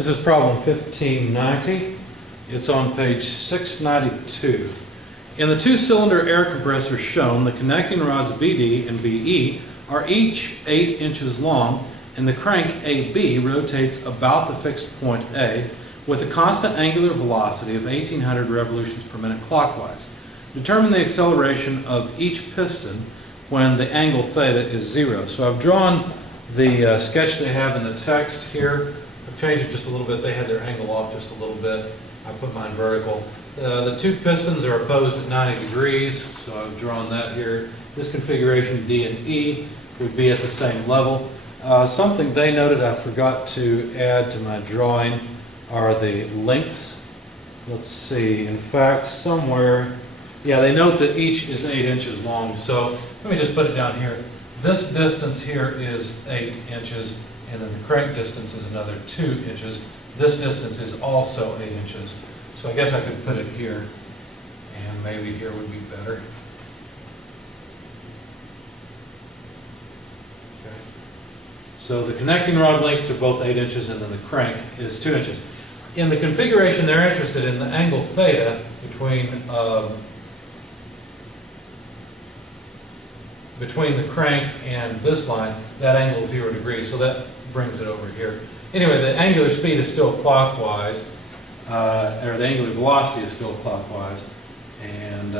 This is problem 1590. It's on page 692. In the two-cylinder air compressor shown, the connecting rods BD and BE are each 8 inches long, and the crank AB rotates about the fixed point A with a constant angular velocity of 1800 revolutions per minute clockwise. Determine the acceleration of each piston when the angle theta is 0. So I've drawn the sketch they have in the text here. I've changed it just a little bit. They had their angle off just a little bit. I put mine vertical. The two pistons are opposed at 90 degrees, so I've drawn that here. This configuration D and E would be at the same level. Something they noted I forgot to add to my drawing are the lengths. Let's see, in fact, somewhere, yeah, they note that each is 8 inches long. So let me just put it down here. This distance here is 8 inches, and then the crank distance is another 2 inches. This distance is also 8 inches. So I guess I could put it here, and maybe here would be better. Okay. So the connecting rod lengths are both 8 inches, and then the crank is 2 inches. In the configuration they're interested in, the angle theta between the crank and this line, that angle is 0 degrees, so that brings it over here. Anyway, the angular speed is still clockwise, or the angular velocity is still clockwise, and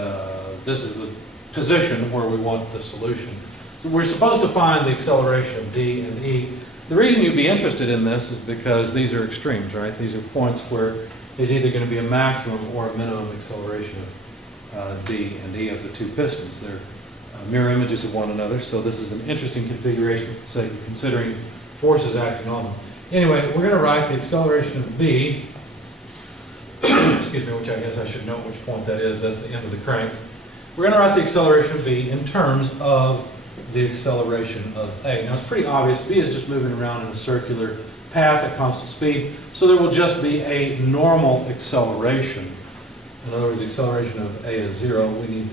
this is the position where we want the solution. So we're supposed to find the acceleration of D and E. The reason you'd be interested in this is because these are extremes, right? These are points where there's either going to be a maximum or a minimum acceleration of D and E of the two pistons. They're mirror images of one another, so this is an interesting configuration for the sake of considering forces acting on them. Anyway, we're going to write the acceleration of B, excuse me, which I guess I should note which point that is. That's the end of the crank. We're going to write the acceleration of B in terms of the acceleration of A. Now it's pretty obvious. B is just moving around in a circular path at constant speed, so there will just be a normal acceleration. In other words, the acceleration of A is 0. We need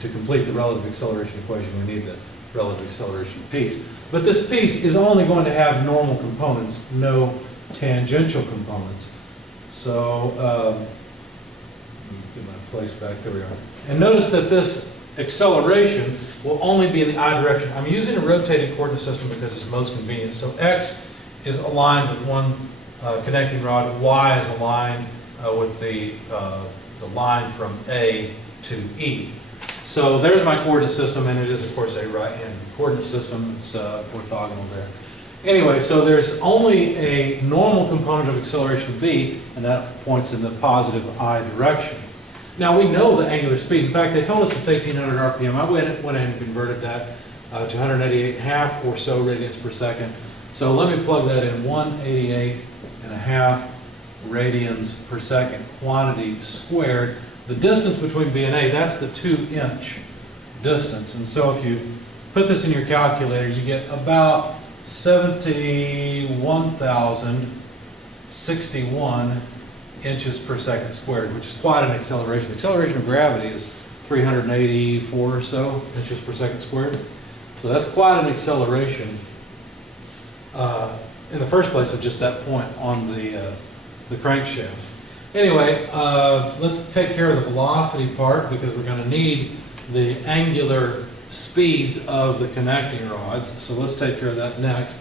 to complete the relative acceleration equation, we need the relative acceleration piece. But this piece is only going to have normal components, no tangential components. So, let me get my place back, there we are. And notice that this acceleration will only be in the I direction. I'm using a rotating coordinate system because it's most convenient. So X is aligned with one connecting rod, Y is aligned with the line from A to E. So there's my coordinate system, and it is, of course, a right-hand coordinate system. It's orthogonal there. Anyway, so there's only a normal component of acceleration V, and that points in the positive I direction. Now, we know the angular speed. In fact, they told us it's 1,800 RPM. I went ahead and converted that to 188.5 or so radians per second. So let me plug that in, 188.5 radians per second, quantity squared. The distance between B and A, that's the 2-inch distance. And so if you put this in your calculator, you get about 71,061 inches per second squared, which is quite an acceleration. The acceleration of gravity is 384 or so inches per second squared. So that's quite an acceleration in the first place of just that point on the crankshaft. Anyway, let's take care of the velocity part because we're going to need the angular speeds of the connecting rods. So let's take care of that next.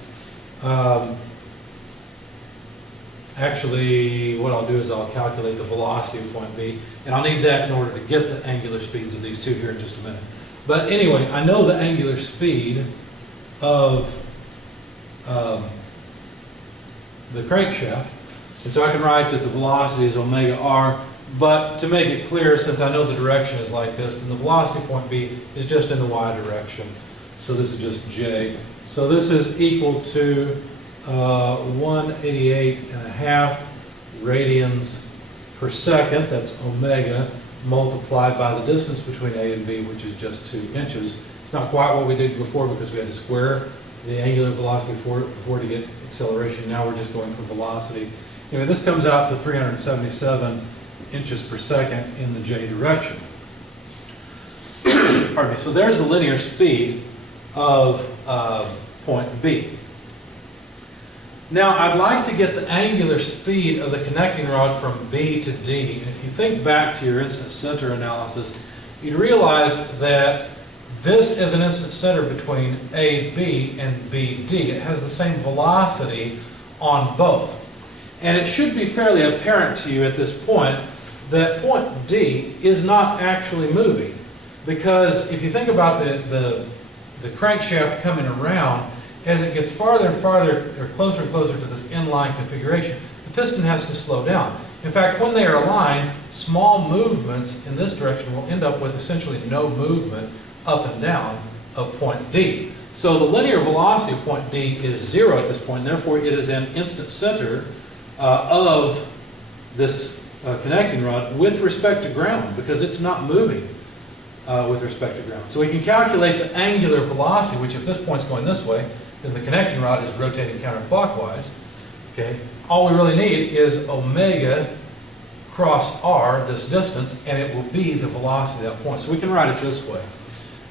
Actually, what I'll do is I'll calculate the velocity of point B, and I'll need that in order to get the angular speeds of these two here in just a minute. But anyway, I know the angular speed of the crankshaft. And so I can write that the velocity is omega r, but to make it clear, since I know the direction is like this, then the velocity point B is just in the y direction. So this is just j. So this is equal to 188.5 radians per second, that's omega, multiplied by the distance between A and B, which is just 2 inches. It's not quite what we did before because we had to square the angular velocity before to get acceleration. Now we're just going for velocity. Anyway, this comes out to 377 inches per second in the j direction. Pardon me. So there's the linear speed of point B. Now, I'd like to get the angular speed of the connecting rod from B to D. And if you think back to your instant center analysis, you'd realize that this is an instant center between AB and BD. It has the same velocity on both. And it should be fairly apparent to you at this point that point D is not actually moving. Because if you think about the crankshaft coming around, as it gets farther and farther, or closer and closer to this inline configuration, the piston has to slow down. In fact, when they are aligned, small movements in this direction will end up with essentially no movement up and down of point D. So the linear velocity of point D is 0 at this point, and therefore it is an instant center of this connecting rod with respect to ground, because it's not moving with respect to ground. So we can calculate the angular velocity, which if this point's going this way, then the connecting rod is rotating counterclockwise. Okay? All we really need is omega cross r, this distance, and it will be the velocity of that point. So we can write it this way.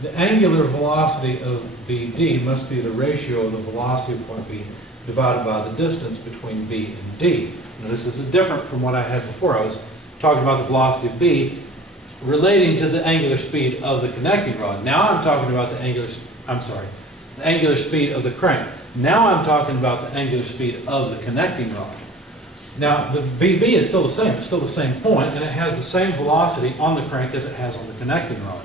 The angular velocity of BD must be the ratio of the velocity of point B divided by the distance between B and D. Now this is different from what I had before. I was talking about the velocity of B relating to the angular speed of the connecting rod. Now I'm talking about the angular speed of the crank. Now I'm talking about the angular speed of the connecting rod. Now the VB is still the same. It's still the same point, and it has the same velocity on the crank as it has on the connecting rod.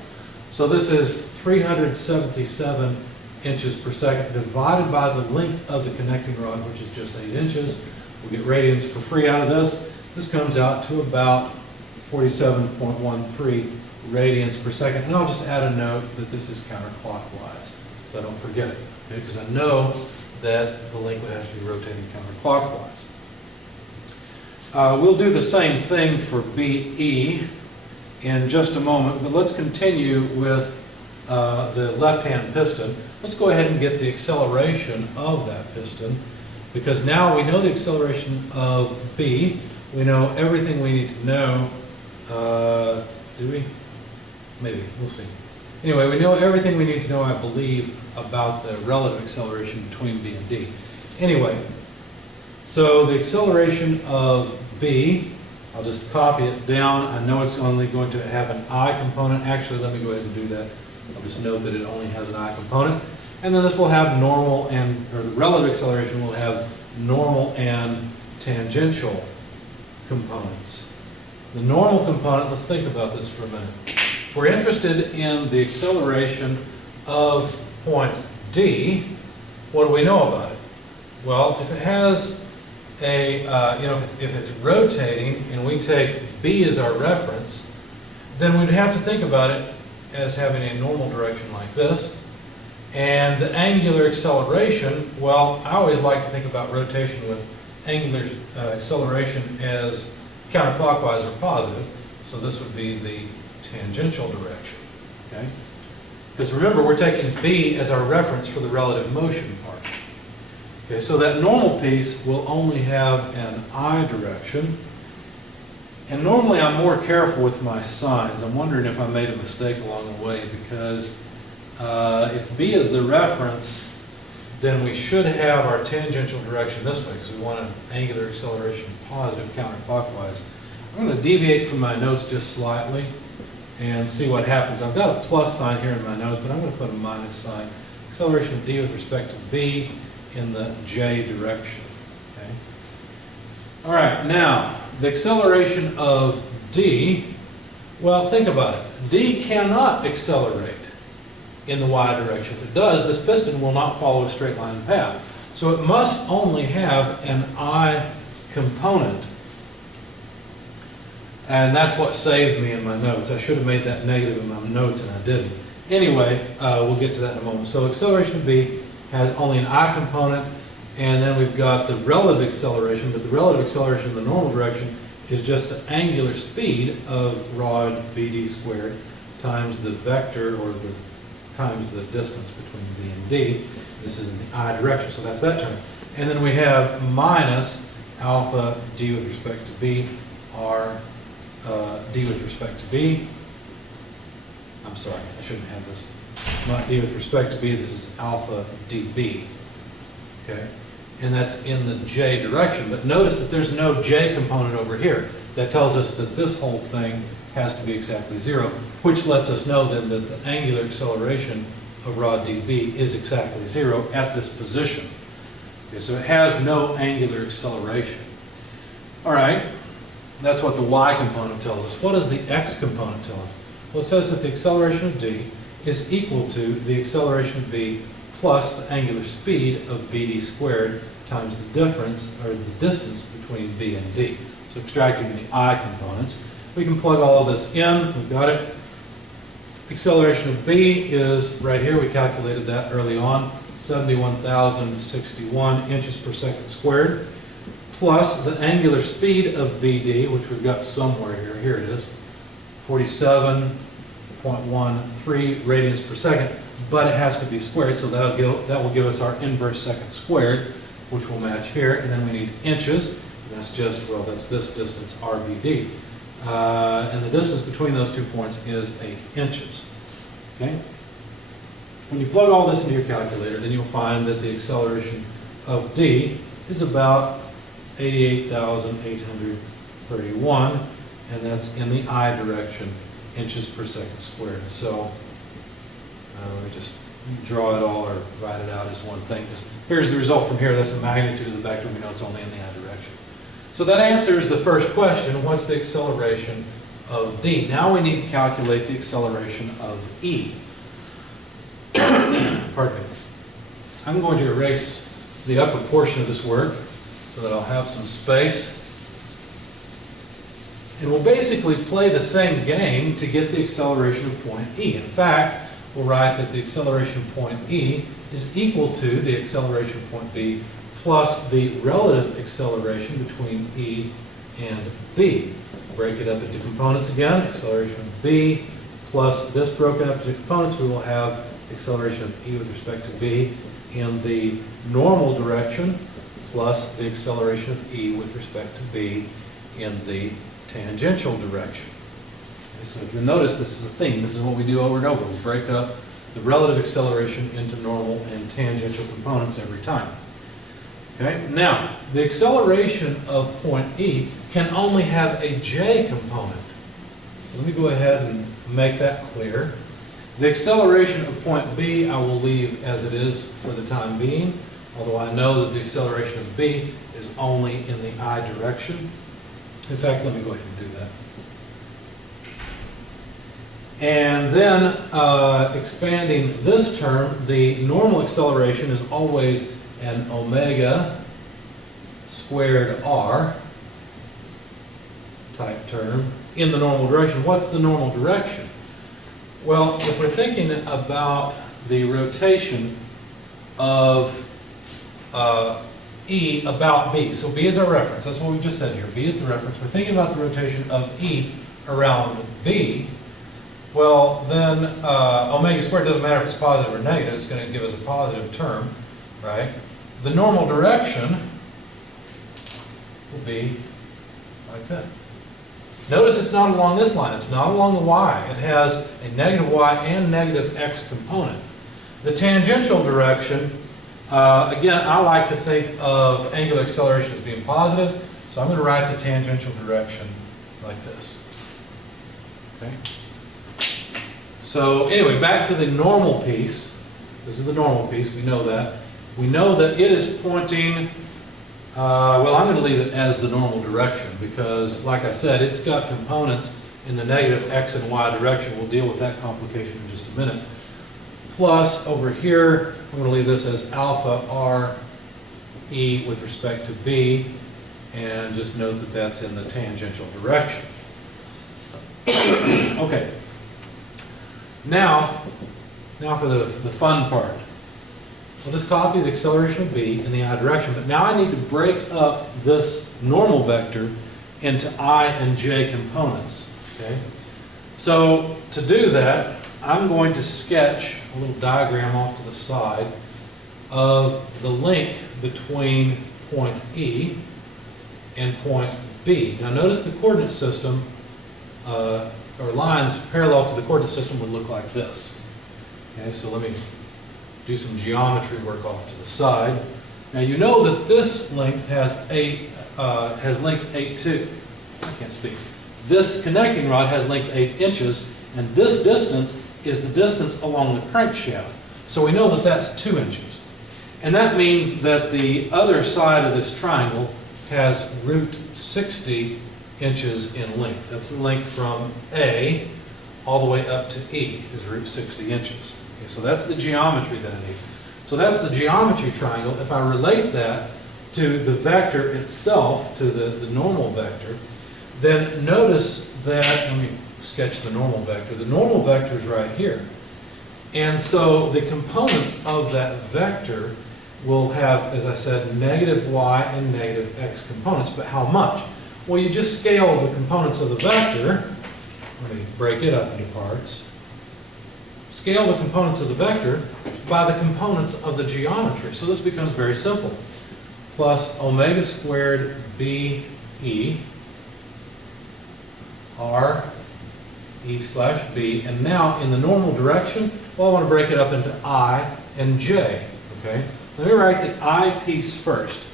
So this is 377 inches per second divided by the length of the connecting rod, which is just 8 inches. We'll get radians for free out of this. This comes out to about 47.13 radians per second. And I'll just add a note that this is counterclockwise, so I don't forget it, okay? Because I know that the liquid has to be rotating counterclockwise. We'll do the same thing for BE in just a moment, but let's continue with the left-hand piston. Let's go ahead and get the acceleration of that piston, because now we know the acceleration of B. We know everything we need to know. Do we? Maybe. We'll see. Anyway, we know everything we need to know, I believe, about the relative acceleration between B and D. Anyway, so the acceleration of B, I'll just copy it down. I know it's only going to have an I component. Actually, let me go ahead and do that. I'll just note that it only has an I component. And then this will have normal and, or the relative acceleration will have normal and tangential components. The normal component, let's think about this for a minute. If we're interested in the acceleration of point D, what do we know about it? Well, if it has a, if it's rotating and we take B as our reference, then we'd have to think about it as having a normal direction like this. And the angular acceleration, well, I always like to think about rotation with angular acceleration as counterclockwise or positive. So this would be the tangential direction, okay? Because remember, we're taking B as our reference for the relative motion part. Okay, so that normal piece will only have an I direction. And normally I'm more careful with my signs. I'm wondering if I made a mistake along the way, because if B is the reference, then we should have our tangential direction this way, because we want an angular acceleration positive counterclockwise. I'm going to deviate from my notes just slightly and see what happens. I've got a plus sign here in my notes, but I'm going to put a minus sign. Acceleration of D with respect to B in the J direction. Okay. All right, now the acceleration of D, well, think about it. D cannot accelerate in the Y direction. If it does, this piston will not follow a straight line path. So it must only have an I component. And that's what saved me in my notes. I should have made that negative in my notes, and I didn't. Anyway, we'll get to that in a moment. So acceleration of B has only an I component, and then we've got the relative acceleration, but the relative acceleration in the normal direction is just the angular speed of rod BD squared times the vector, or the times the distance between B and D. This is in the I direction, so that's that term. And then we have minus alpha D with respect to B, R D with respect to B. I'm sorry, I shouldn't have this. Not D with respect to B, this is alpha dB. Okay? and that's in the j direction. But notice that there's no j component over here. That tells us that this whole thing has to be exactly 0, which lets us know then that the angular acceleration of rod dB is exactly 0 at this position. Okay, so it has no angular acceleration. All right, that's what the y component tells us. What does the x component tell us? Well, it says that the acceleration of d is equal to the acceleration of b plus the angular speed of bd squared times the difference, or the distance between b and d. So extracting the I components, we can plug all of this in. We've got it. Acceleration of b is right here. We calculated that early on, 71,061 inches per second squared, plus the angular speed of bd, which we've got somewhere here. Here it is, 47.13 radians per second, but it has to be squared, so that will give us our inverse second squared, which will match here. And then we need inches. That's just, well, that's this distance, RBD. And the distance between those 2 points is 8 inches. Okay? When you plug all this into your calculator, then you'll find that the acceleration of d is about 88,831, and that's in the I direction, inches per second squared. So let me just draw it all or write it out as one thing. Here's the result from here. That's the magnitude of the vector. We know it's only in the I direction. So that answers the first question, what's the acceleration of d? Now we need to calculate the acceleration of e. Pardon me. I'm going to erase the upper portion of this work so that I'll have some space. And we'll basically play the same game to get the acceleration of point E. In fact, we'll write that the acceleration of point E is equal to the acceleration of point B plus the relative acceleration between E and B. Break it up into components again. Acceleration of B plus this broken up into components, we will have acceleration of E with respect to B in the normal direction plus the acceleration of E with respect to B in the tangential direction. Okay, so if you notice, this is a theme. This is what we do over and over. We break up the relative acceleration into normal and tangential components every time. Okay, now, the acceleration of point E can only have a j component. So let me go ahead and make that clear. The acceleration of point B I will leave as it is for the time being, although I know that the acceleration of B is only in the I direction. In fact, let me go ahead and do that. And then expanding this term, the normal acceleration is always an omega squared r type term in the normal direction. What's the normal direction? Well, if we're thinking about the rotation of E about B, so B is our reference, that's what we just said here, B is the reference. We're thinking about the rotation of E around B. Well, then omega squared doesn't matter if it's positive or negative, it's going to give us a positive term, right? The normal direction will be like that. Notice it's not along this line, it's not along the y. It has a negative y and negative x component. The tangential direction, again, I like to think of angular acceleration as being positive, so I'm going to write the tangential direction like this. Okay? So anyway, back to the normal piece. This is the normal piece, we know that. We know that it is pointing, well, I'm going to leave it as the normal direction because, like I said, it's got components in the negative x and y direction. We'll deal with that complication in just a minute. Plus, over here, I'm going to leave this as alpha r e with respect to b, and just note that that's in the tangential direction. Okay. Now for the fun part. We'll just copy the acceleration of b in the I direction, but now I need to break up this normal vector into I and j components. Okay? So to do that, I'm going to sketch a little diagram off to the side of the link between point E and point B. Now notice the coordinate system, or lines parallel to the coordinate system would look like this. Okay, so let me do some geometry work off to the side. Now you know that this length has length 8 too. I can't speak. This connecting rod has length 8 inches, and this distance is the distance along the crankshaft. So we know that that's 2 inches. And that means that the other side of this triangle has root 60 inches in length. That's the length from A all the way up to E is root 60 inches. Okay, so that's the geometry that I need. So that's the geometry triangle. If I relate that to the vector itself, to the normal vector, then notice that, let me sketch the normal vector. The normal vector is right here. And so the components of that vector will have, as I said, negative y and negative x components. But how much? Well, you just scale the components of the vector. Let me break it up into parts. Scale the components of the vector by the components of the geometry. So this becomes very simple. Plus omega squared b e r e slash b. And now in the normal direction, well, I want to break it up into I and j. Okay? Let me write the I piece first.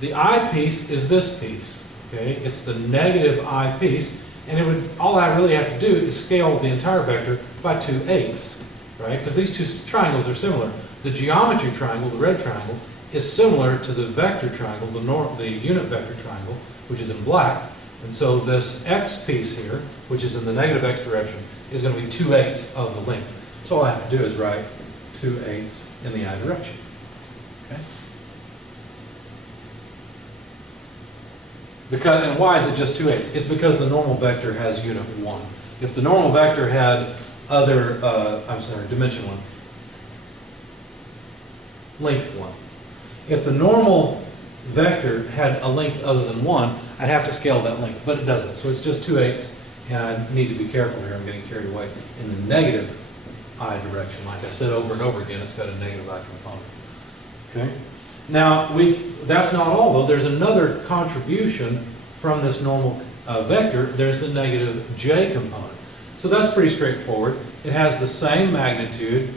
The I piece is this piece. Okay? It's the negative I piece. And all I really have to do is scale the entire vector by 2/8, right? Because these two triangles are similar. The geometry triangle, the red triangle, is similar to the vector triangle, the unit vector triangle, which is in black. And so this x piece here, which is in the negative x direction, is going to be 2/8 of the length. So all I have to do is write 2/8 in the I direction. Okay? And why is it just 2/8? It's because the normal vector has unit 1. If the normal vector had dimension 1, length 1. If the normal vector had a length other than 1, I'd have to scale that length, but it doesn't. So it's just 2/8, and I need to be careful here. I'm getting carried away in the negative I direction. Like I said over and over again, it's got a negative I component. Okay? Now, that's not all, though. There's another contribution from this normal vector. There's the negative j component. So that's pretty straightforward. It has the same magnitude,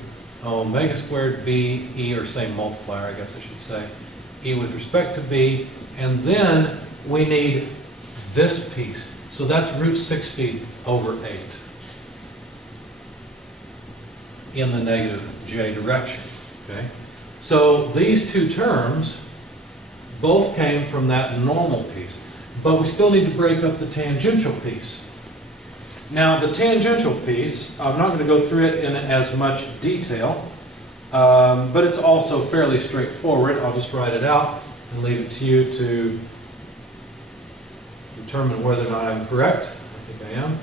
omega squared b e, or same multiplier, I guess I should say, e with respect to b. And then we need this piece. So that's root 60 over 8 in the negative j direction. Okay? So these two terms both came from that normal piece, but we still need to break up the tangential piece. Now the tangential piece, I'm not going to go through it in as much detail, but it's also fairly straightforward. I'll just write it out and leave it to you to determine whether or not I'm correct. I think I am.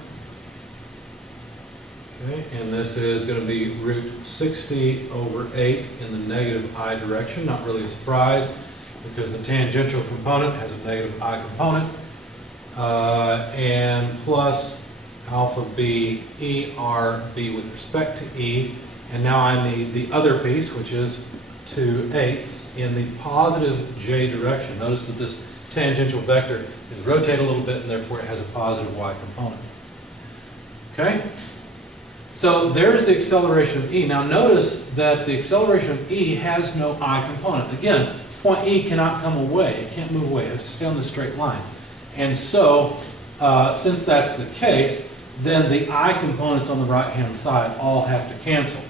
Okay, and this is going to be root 60 over 8 in the negative I direction. Not really a surprise because the tangential component has a negative I component. And plus alpha b e r b with respect to e. And now I need the other piece, which is 2/8 in the positive j direction. Notice that this tangential vector is rotated a little bit, and therefore it has a positive y component. Okay? So there's the acceleration of E. Now notice that the acceleration of E has no I component. Again, point E cannot come away. It can't move away. It has to stay on the straight line. And so, since that's the case, then the I components on the right-hand side all have to cancel.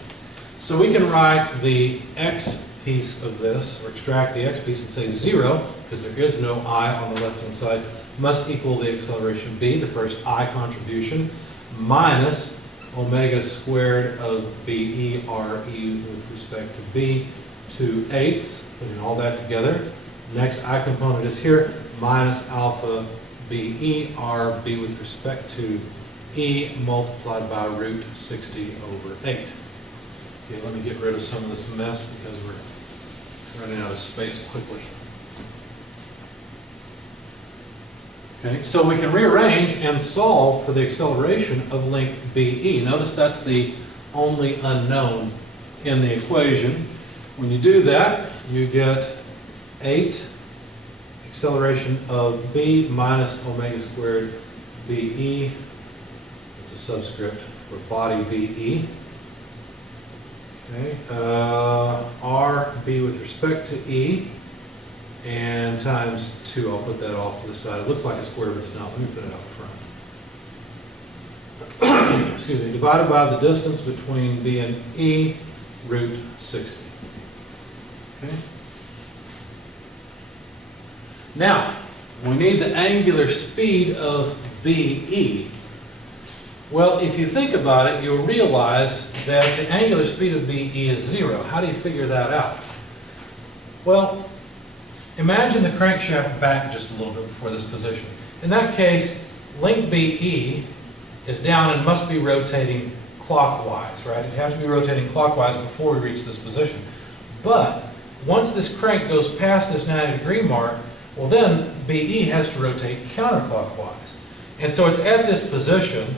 So we can write the x piece of this, or extract the x piece and say 0, because there is no I on the left-hand side, must equal the acceleration B, the first I contribution, minus omega squared of b e r e with respect to b, 2/8, putting all that together. Next I component is here, minus alpha b e r b with respect to e multiplied by root 60 over 8. Okay, let me get rid of some of this mess because we're running out of space quickly. Okay, so we can rearrange and solve for the acceleration of length BE. Notice that's the only unknown in the equation. When you do that, you get 8 acceleration of B minus omega squared BE. It's a subscript for body BE. Okay, R B with respect to E. and times 2. I'll put that off to the side. It looks like a square, but it's not. Let me put it out front. Excuse me. Divided by the distance between B and E, root 60. Okay. Now, we need the angular speed of BE. Well, if you think about it, you'll realize that the angular speed of BE is 0. How do you figure that out? Well, imagine the crankshaft back just a little bit before this position. In that case, link BE is down and must be rotating clockwise, right? It has to be rotating clockwise before we reach this position. But once this crank goes past this 90-degree mark, well then BE has to rotate counterclockwise. And so it's at this position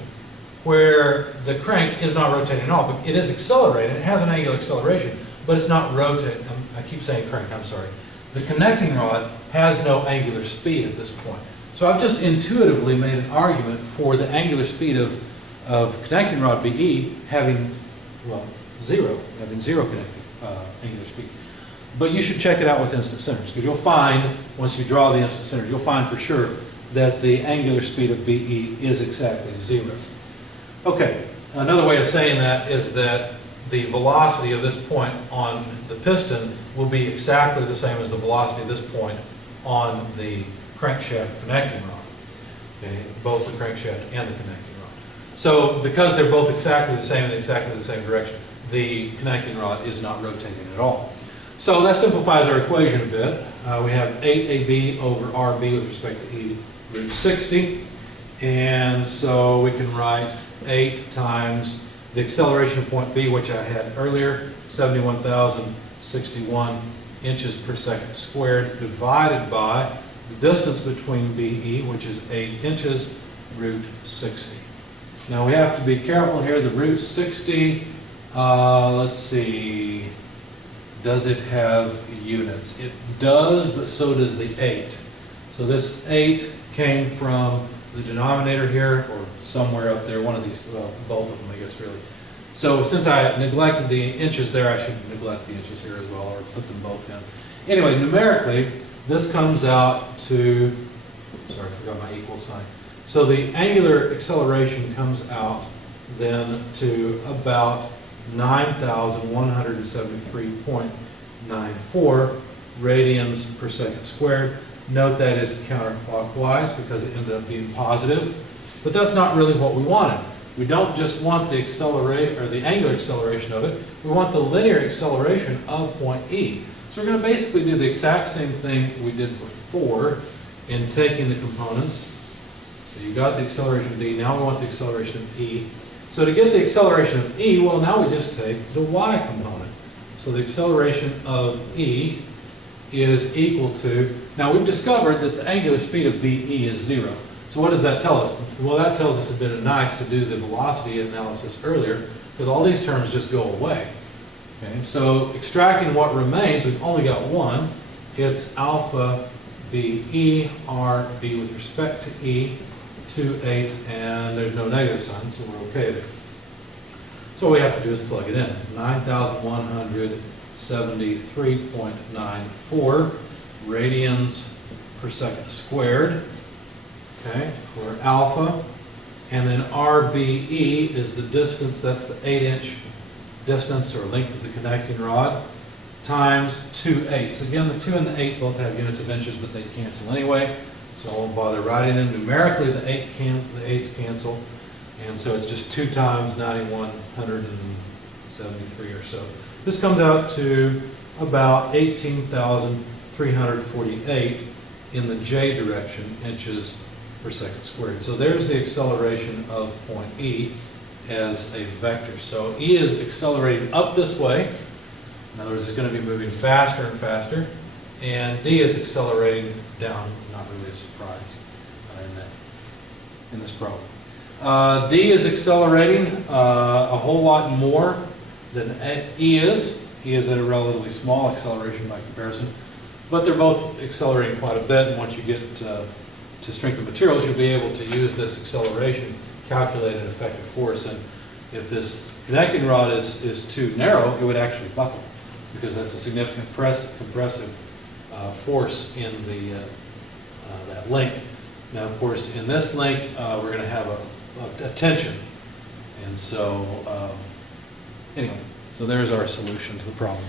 where the crank is not rotating at all, but it is accelerating. It has an angular acceleration, but it's not rotating. I keep saying crank, I'm sorry. The connecting rod has no angular speed at this point. So I've just intuitively made an argument for the angular speed of connecting rod BE having, well, 0, having 0 connecting angular speed. But you should check it out with instant centers, because you'll find, once you draw the instant centers, you'll find for sure that the angular speed of BE is exactly 0. Okay, another way of saying that is that the velocity of this point on the piston will be exactly the same as the velocity of this point on the crankshaft connecting rod. Okay, both the crankshaft and the connecting rod. So because they're both exactly the same in exactly the same direction, the connecting rod is not rotating at all. So that simplifies our equation a bit. We have 8AB over RB with respect to E root 60. And so we can write 8 times the acceleration of point B, which I had earlier, 71,061 inches per second squared, divided by the distance between BE, which is 8 inches, root 60. Now we have to be careful here. The root 60, let's see, does it have units? It does, but so does the 8. So this 8 came from the denominator here, or somewhere up there, one of these, well, both of them, I guess, really. So since I neglected the inches there, I should neglect the inches here as well, or put them both in. Anyway, numerically, this comes out to, sorry, I forgot my equal sign. So the angular acceleration comes out then to about 9,173.94 radians per second squared. Note that is counterclockwise because it ended up being positive, but that's not really what we wanted. We don't just want the the angular acceleration of it, we want the linear acceleration of point E. So we're going to basically do the exact same thing we did before in taking the components. So you got the acceleration of D, now we want the acceleration of E. So to get the acceleration of E, well, now we just take the Y component. So the acceleration of E is equal to, now we've discovered that the angular speed of BE is 0. So what does that tell us? Well, that tells us it'd been nice to do the velocity analysis earlier, because all these terms just go away. Okay, so extracting what remains, we've only got one. It's alpha BE RB with respect to E, 2/8, and there's no negative sign, so we're okay there. So what we have to do is plug it in. 9,173.94 radians per second squared, okay, for alpha. And then RBE is the distance, that's the 8-inch distance or length of the connecting rod, times 2/8. Again, the 2 and the 8 both have units of inches, but they cancel anyway, so I won't bother writing them. Numerically, the 8's cancel, and so it's just 2 times 9,173 or so. This comes out to about 18,348 in the J direction inches per second squared. So there's the acceleration of point E as a vector. So E is accelerating up this way. In other words, it's going to be moving faster and faster. And D is accelerating down. Not really a surprise in this problem. D is accelerating a whole lot more than E is. E is at a relatively small acceleration by comparison. But they're both accelerating quite a bit. And once you get to strength of materials, you'll be able to use this acceleration, calculate an effective force. And if this connecting rod is too narrow, it would actually buckle, because that's a significant compressive force in that link. Now, of course, in this link, we're going to have a tension. And so, anyway, so there's our solution to the problem.